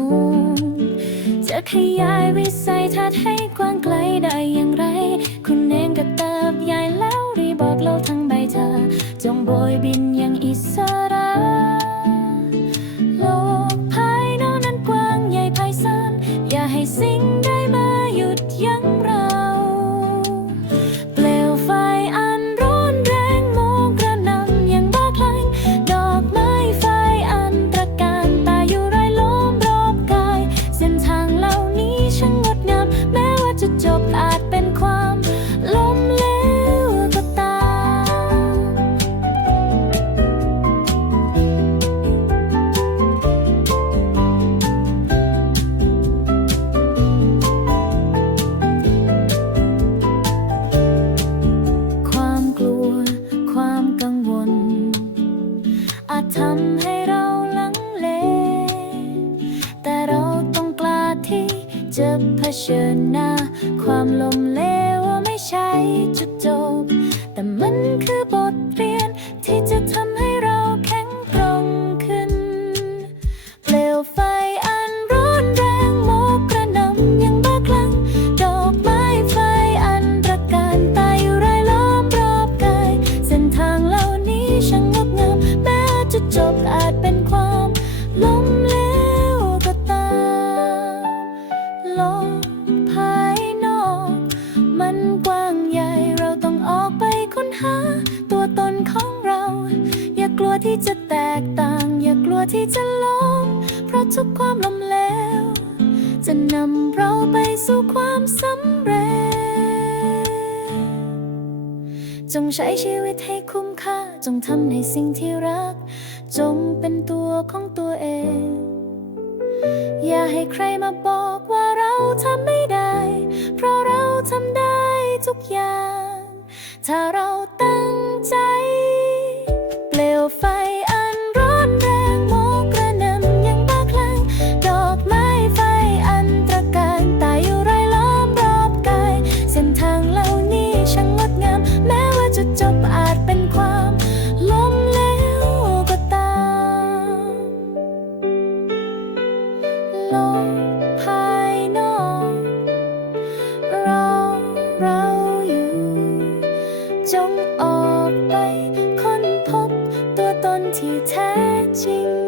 ูง จะขยายวิสัยทัศน์ให้กว้างไกลได้อย่างไร คุณเองก็ต จะเผชิญหน้า ความลมเลวไม่ใช่จุดจบ ที่จะแตกต่าง อย่ากลัวที่จะล้มเพราะทุกความล้มเหลวจะนำเราไปสู่ความสำเร็จ จงใช้ชีวิตให้คุ้มค่า จงทำในสิ่งที่รัก จงเป็นตัวของตัวเอง อย่าให้ใครมาบอกว่าเราทำไม่ได้ เพราะเราทำได้ทุกอย่าง ถ้าเราตั้ ไปค้นพบตัวตนที่แท้จริง